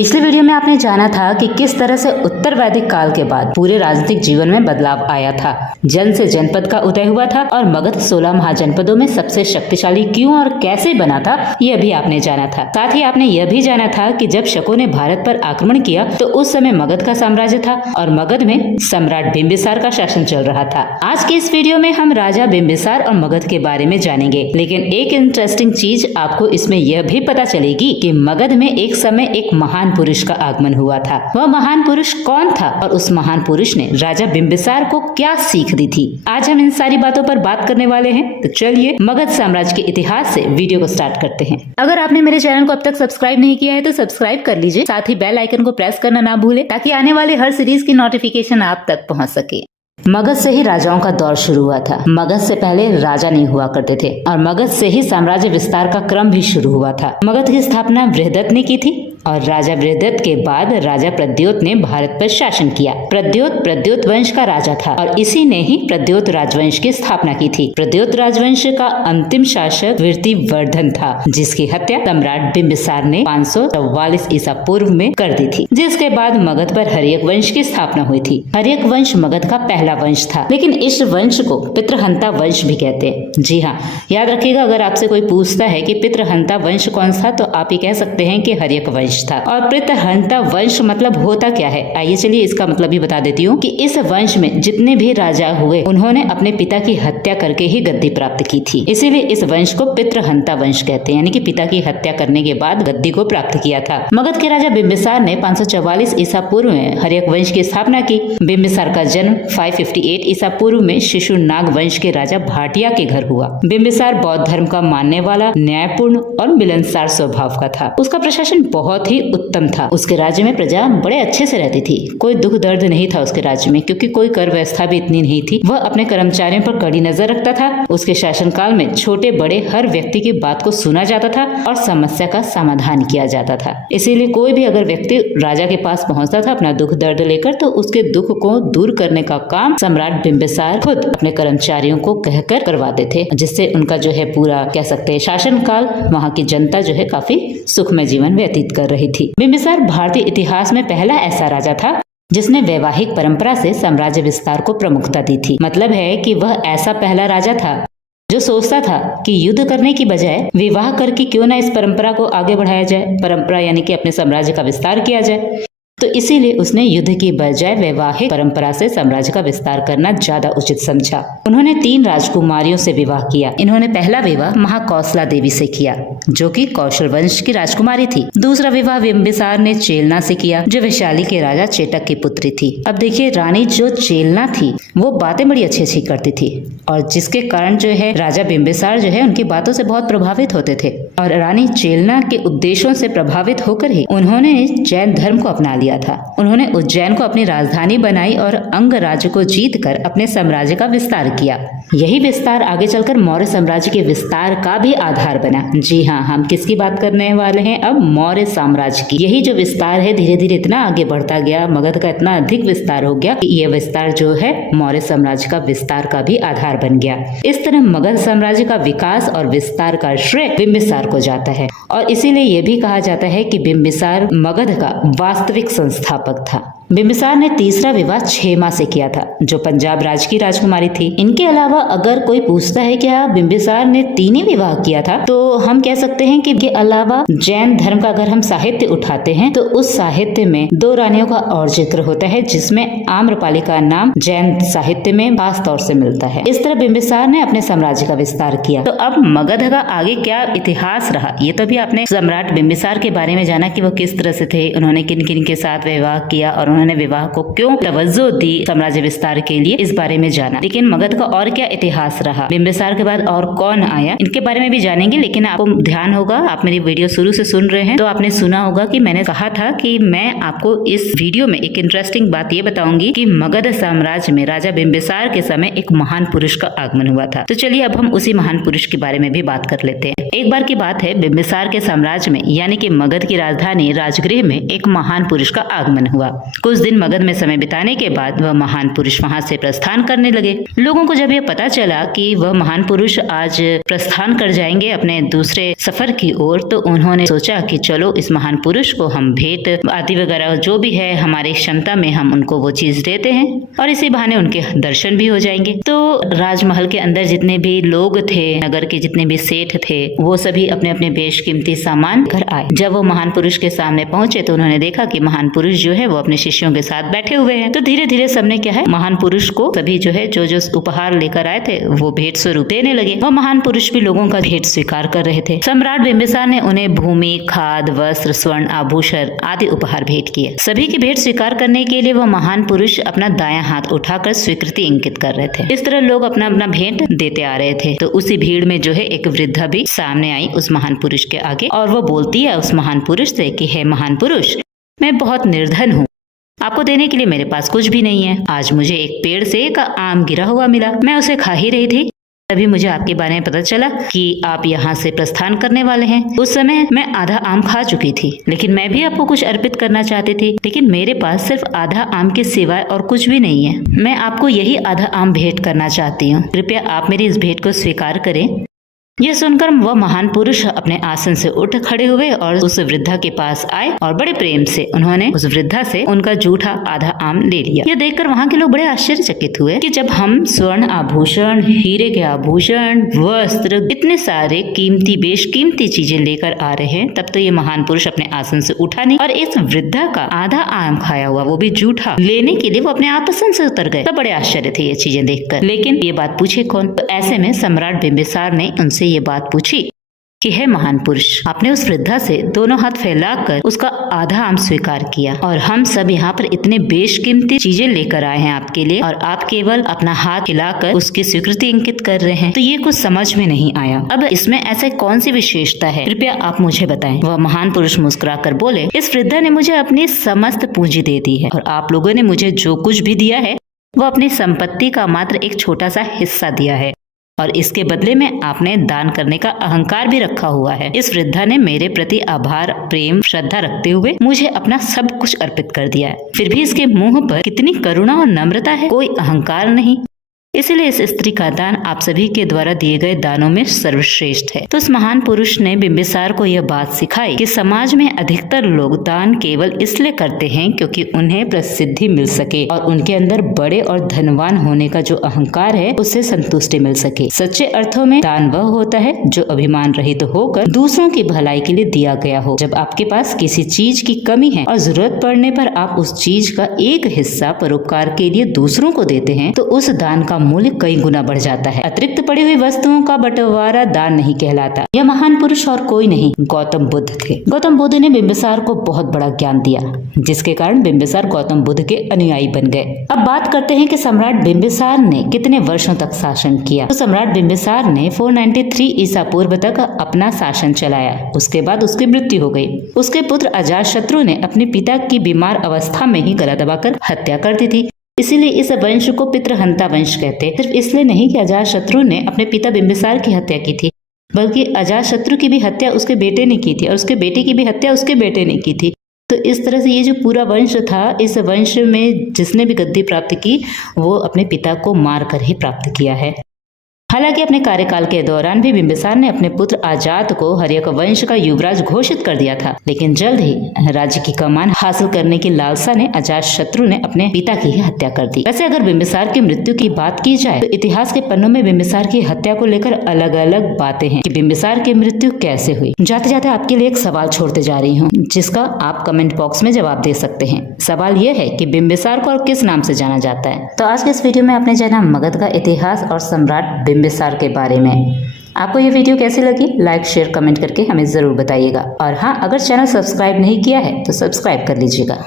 पिछले वीडियो में आपने जाना था कि किस तरह से उत्तर वैदिक काल के बाद पूरे राजनीतिक जीवन में बदलाव आया था। जन से जनपद का उदय हुआ था और मगध 16 महाजनपदों में सबसे शक्तिशाली क्यों और कैसे बना था, यह भी आपने जाना था। साथ ही आपने यह भी जाना था कि जब शकों ने भारत पर आक्रमण किया तो उस समय मगध का साम्राज्य था और मगध में सम्राट बिंबिसार का शासन चल रहा था। आज के इस वीडियो में हम राजा बिंबिसार और मगध के बारे में जानेंगे, लेकिन एक इंटरेस्टिंग चीज आपको इसमें यह भी पता चलेगी कि मगध में एक समय एक महान पुरुष का आगमन हुआ था। वह महान पुरुष कौन था और उस महान पुरुष ने राजा बिंबिसार को क्या सीख दी थी, आज हम इन सारी बातों पर बात करने वाले हैं। तो चलिए मगध साम्राज्य के इतिहास से वीडियो को स्टार्ट करते हैं। अगर आपने मेरे चैनल को अब तक सब्सक्राइब नहीं किया है तो सब्सक्राइब कर लीजिए, साथ ही बेल आइकन को प्रेस करना ना भूले ताकि आने वाले हर सीरीज की नोटिफिकेशन आप तक पहुंच सके। मगध से ही राजाओं का दौर शुरू हुआ था। मगध से पहले राजा नहीं हुआ करते थे और मगध से ही साम्राज्य विस्तार का क्रम भी शुरू हुआ था। मगध की स्थापना बृहदत्त ने की थी और राजा बृहदत्त के बाद राजा प्रद्योत ने भारत पर शासन किया। प्रद्योत वंश का राजा था और इसी ने ही प्रद्योत राजवंश की स्थापना की थी। प्रद्योत राजवंश का अंतिम शासक कीर्तिवर्धन था, जिसकी हत्या सम्राट बिंबिसार ने 544 ईसा पूर्व में कर दी थी, जिसके बाद मगध पर हर्यक वंश की स्थापना हुई थी। हर्यक वंश मगध का पहला वंश था, लेकिन इस वंश को पितृहंता वंश भी कहते हैं। जी हाँ, याद रखिएगा, अगर आपसे कोई पूछता है कि पितृहंता वंश कौन सा, तो आप ये कह सकते हैं कि हर्यक वंश था। और पितृहंता वंश मतलब होता क्या है, आइए चलिए इसका मतलब भी बता देती हूँ कि इस वंश में जितने भी राजा हुए उन्होंने अपने पिता की हत्या करके ही गद्दी प्राप्त की थी, इसीलिए इस वंश को पितृहंता वंश कहते हैं, यानी कि पिता की हत्या करने के बाद गद्दी को प्राप्त किया था। मगध के राजा बिंबिसार ने 544 ईसा पूर्व में हर्यक वंश की स्थापना की। बिंबिसार का जन्म 558 ईसा पूर्व में शिशुनाग वंश के राजा भाटिया के घर हुआ। बिंबिसार बौद्ध धर्म का मानने वाला, न्यायपूर्ण और मिलनसार स्वभाव का था। उसका प्रशासन बहुत ही उत्तम था। उसके राज्य में प्रजा बड़े अच्छे से रहती थी, कोई दुख दर्द नहीं था उसके राज्य में, क्योंकि कोई कर व्यवस्था भी इतनी नहीं थी। वह अपने कर्मचारियों पर कड़ी नजर रखता था। उसके शासनकाल में छोटे बड़े हर व्यक्ति की बात को सुना जाता था और समस्या का समाधान किया जाता था। इसीलिए कोई भी अगर व्यक्ति राजा के पास पहुंचता था अपना दुख दर्द लेकर, तो उसके दुख को दूर करने का काम सम्राट बिंबिसार खुद अपने कर्मचारियों को कहकर करवाते थे, जिससे उनका जो है पूरा कह सकते हैं शासनकाल, वहाँ की जनता जो है काफी सुखमय जीवन व्यतीत कर रही थी। बिंबिसार भारतीय इतिहास में पहला ऐसा राजा था जिसने वैवाहिक परंपरा से साम्राज्य विस्तार को प्रमुखता दी थी। मतलब है कि वह ऐसा पहला राजा था जो सोचता था कि युद्ध करने की बजाय विवाह करके क्यों ना इस परंपरा को आगे बढ़ाया जाए, परंपरा यानी कि अपने साम्राज्य का विस्तार किया जाए। तो इसीलिए उसने युद्ध की बजाय वैवाहिक परंपरा से साम्राज्य का विस्तार करना ज्यादा उचित समझा। उन्होंने 3 राजकुमारियों से विवाह किया। इन्होंने पहला विवाह महाकौशला देवी से किया, जो कि कौशल वंश की राजकुमारी थी। दूसरा विवाह बिंबिसार ने चेलना से किया, जो वैशाली के राजा चेटक की पुत्री थी। अब देखिए, रानी जो चेलना थी वो बातें बड़ी अच्छी अच्छी करती थी और जिसके कारण जो है राजा बिंबिसार जो है उनकी बातों से बहुत प्रभावित होते थे। और रानी चेलना के उपदेशों से प्रभावित होकर ही उन्होंने जैन धर्म को अपना लिया था। उन्होंने उज्जैन को अपनी राजधानी बनाई और अंग राज्य को जीतकर अपने साम्राज्य का विस्तार किया। यही विस्तार आगे चलकर मौर्य साम्राज्य के विस्तार का भी आधार बना। जी हाँ, हम किसकी बात करने वाले हैं अब, मौर्य साम्राज्य की। यही जो विस्तार है धीरे धीरे इतना आगे बढ़ता गया, मगध का इतना अधिक विस्तार हो गया कि यह विस्तार जो है मौर्य साम्राज्य का विस्तार का भी आधार बन गया। इस तरह मगध साम्राज्य का विकास और विस्तार का श्रेय बिंबिसार को जाता है और इसीलिए यह भी कहा जाता है कि बिंबिसार मगध का वास्तविक संस्थापक था। बिंबिसार ने तीसरा विवाह क्षेमा से किया था, जो पंजाब राज्य की राजकुमारी थी। इनके अलावा अगर कोई पूछता है क्या बिंबिसार ने 3 ही विवाह किया था, तो हम कह सकते हैं कि इनके अलावा जैन धर्म का अगर हम साहित्य उठाते हैं तो उस साहित्य में 2 रानियों का और जिक्र होता है, जिसमें आम्रपाली का नाम जैन साहित्य में खास तौर से मिलता है। इस तरह बिंबिसार ने अपने साम्राज्य का विस्तार किया। तो अब मगध का आगे क्या इतिहास रहा, ये तो भी आपने सम्राट बिंबिसार के बारे में जाना कि वो किस तरह से थे, उन्होंने किन किन के साथ विवाह किया और उन्होंने विवाह को क्यों तवज्जो दी साम्राज्य विस्तार के लिए, इस बारे में जाना। लेकिन मगध का और क्या इतिहास रहा, बिंबिसार के बाद और कौन आया, इनके बारे में भी जानेंगे। लेकिन आपको ध्यान होगा, आप मेरी वीडियो शुरू से सुन रहे हैं तो आपने सुना होगा कि मैंने कहा था कि मैं आपको इस वीडियो में एक इंटरेस्टिंग बात ये बताऊंगी कि मगध साम्राज्य में राजा बिंबिसार के समय एक महान पुरुष का आगमन हुआ था। तो चलिए अब हम उसी महान पुरुष के बारे में भी बात कर लेते हैं। एक बार की बात है, बिंबिसार के साम्राज्य में यानी कि मगध की राजधानी राजगृह में एक महान पुरुष का आगमन हुआ। कुछ दिन मगध में समय बिताने के बाद वह महान पुरुष वहां से प्रस्थान करने लगे। लोगों को जब यह पता चला कि वह महान पुरुष आज प्रस्थान कर जाएंगे अपने दूसरे सफर की ओर, तो उन्होंने सोचा कि चलो इस महान पुरुष को हम भेंट आदि वगैरह जो भी है हमारी क्षमता में हम उनको वो चीज देते हैं और इसी बहाने उनके दर्शन भी हो जाएंगे। तो राजमहल के अंदर जितने भी लोग थे, नगर के जितने भी सेठ थे, वो सभी अपने अपने बेशकीमती सामान घर आए। जब वो महान पुरुष के सामने पहुंचे तो उन्होंने देखा कि महान पुरुष जो है वो अपने शिष्यों के साथ बैठे हुए हैं। तो धीरे धीरे सबने क्या है, महान पुरुष को सभी जो है जो उपहार लेकर आए थे वो भेंट स्वरूप देने लगे। वह महान पुरुष भी लोगों का भेंट स्वीकार कर रहे थे। सम्राट बिंबिसार ने उन्हें भूमि, खाद, वस्त्र, स्वर्ण, आभूषण आदि उपहार भेंट किए। सभी की भेंट स्वीकार करने के लिए वह महान पुरुष अपना दायां हाथ उठाकर स्वीकृति इंगित कर रहे थे। इस तरह लोग अपना अपना भेंट देते आ रहे थे। तो उसी भीड़ में जो है एक वृद्धा भी सामने आई उस महान पुरुष के आगे और वो बोलती है उस महान पुरुष से कि हे महान पुरुष, मैं बहुत निर्धन हूँ, आपको देने के लिए मेरे पास कुछ भी नहीं है। आज मुझे एक पेड़ से एक आम गिरा हुआ मिला, मैं उसे खा ही रही थी, तभी मुझे आपके बारे में पता चला कि आप यहाँ से प्रस्थान करने वाले हैं। उस समय मैं आधा आम खा चुकी थी, लेकिन मैं भी आपको कुछ अर्पित करना चाहती थी, लेकिन मेरे पास सिर्फ आधा आम के सिवाय और कुछ भी नहीं है। मैं आपको यही आधा आम भेंट करना चाहती हूँ, कृपया आप मेरी इस भेंट को स्वीकार करें। यह सुनकर वह महान पुरुष अपने आसन से उठ खड़े हुए और उस वृद्धा के पास आए और बड़े प्रेम से उन्होंने उस वृद्धा से उनका जूठा आधा आम ले लिया। यह देखकर वहां के लोग बड़े आश्चर्यचकित हुए कि जब हम स्वर्ण आभूषण, हीरे के आभूषण, वस्त्र, इतने सारे कीमती बेशकीमती चीजें लेकर आ रहे हैं, तब तो ये महान पुरुष अपने आसन से उठा नहीं और इस वृद्धा का आधा आम खाया हुआ, वो भी जूठा, लेने के लिए वो अपने आसन से उतर गए। तब बड़े आश्चर्य थे ये चीजें देखकर। लेकिन ये बात पूछे कौन? तो ऐसे में सम्राट बिंबिसार ने उनसे ये बात पूछी कि हे महान पुरुष, आपने उस वृद्धा से दोनों हाथ फैलाकर उसका आधा आम स्वीकार किया और हम सब यहाँ पर इतने बेशकीमती चीजें लेकर आए हैं आपके लिए और आप केवल अपना हाथ हिलाकर उसकी स्वीकृति अंकित कर रहे हैं। तो ये कुछ समझ में नहीं आया। अब इसमें ऐसे कौन सी विशेषता है, कृपया आप मुझे बताएं। वह महान पुरुष मुस्कुराकर बोले, इस वृद्धा ने मुझे अपनी समस्त पूंजी दे दी है और आप लोगों ने मुझे जो कुछ भी दिया है वो अपनी संपत्ति का मात्र एक छोटा सा हिस्सा दिया है और इसके बदले में आपने दान करने का अहंकार भी रखा हुआ है। इस वृद्धा ने मेरे प्रति आभार, प्रेम, श्रद्धा रखते हुए मुझे अपना सब कुछ अर्पित कर दिया है। फिर भी इसके मुंह पर कितनी करुणा और नम्रता है, कोई अहंकार नहीं। इसलिए इस स्त्री का दान आप सभी के द्वारा दिए गए दानों में सर्वश्रेष्ठ है। तो उस महान पुरुष ने बिंबिसार को यह बात सिखाई कि समाज में अधिकतर लोग दान केवल इसलिए करते हैं क्योंकि उन्हें प्रसिद्धि मिल सके और उनके अंदर बड़े और धनवान होने का जो अहंकार है उससे संतुष्टि मिल सके। सच्चे अर्थों में दान वह होता है जो अभिमान रहित होकर दूसरों की भलाई के लिए दिया गया हो। जब आपके पास किसी चीज की कमी है और जरूरत पड़ने पर आप उस चीज का एक हिस्सा परोपकार के लिए दूसरों को देते हैं तो उस दान का मूल्य कई गुना बढ़ जाता है। अतिरिक्त पड़ी हुई वस्तुओं का बंटवारा दान नहीं कहलाता। यह महान पुरुष और कोई नहीं, गौतम बुद्ध थे। गौतम बुद्ध ने बिंबिसार को बहुत बड़ा ज्ञान दिया, जिसके कारण बिंबिसार गौतम बुद्ध के अनुयायी बन गए। अब बात करते हैं कि सम्राट बिंबिसार ने कितने वर्षों तक शासन किया। तो सम्राट बिंबिसार ने 493 ईसा पूर्व तक अपना शासन चलाया। उसके बाद उसकी मृत्यु हो गई। उसके पुत्र अजातशत्रु ने अपने पिता की बीमार अवस्था में ही गला दबाकर हत्या कर दी थी। इसीलिए इस वंश को पितृहंता वंश कहते। सिर्फ इसलिए नहीं कि अजातशत्रु ने अपने पिता बिंबिसार की हत्या की थी, बल्कि अजातशत्रु की भी हत्या उसके बेटे ने की थी और उसके बेटे की भी हत्या उसके बेटे ने की थी। तो इस तरह से ये जो पूरा वंश था, इस वंश में जिसने भी गद्दी प्राप्त की वो अपने पिता को मार कर ही प्राप्त किया है। हालांकि अपने कार्यकाल के दौरान भी बिंबिसार ने अपने पुत्र अजात को हर्यक वंश का युवराज घोषित कर दिया था, लेकिन जल्द ही राज्य की कमान हासिल करने की लालसा ने अजातशत्रु ने अपने पिता की ही हत्या कर दी। वैसे अगर बिंबिसार की मृत्यु की बात की जाए तो इतिहास के पन्नों में बिंबिसार की हत्या को लेकर अलग अलग बातें हैं कि बिंबिसार की मृत्यु कैसे हुई। जाते जाते आपके लिए एक सवाल छोड़ते जा रही हूँ, जिसका आप कमेंट बॉक्स में जवाब दे सकते हैं। सवाल यह है कि बिंबिसार को और किस नाम से जाना जाता है। तो आज के इस वीडियो में आपने जाना मगध का इतिहास और सम्राट बिंबिसार के बारे में। आपको ये वीडियो कैसी लगी, लाइक, शेयर, कमेंट करके हमें जरूर बताइएगा। और हाँ, अगर चैनल सब्सक्राइब नहीं किया है तो सब्सक्राइब कर लीजिएगा।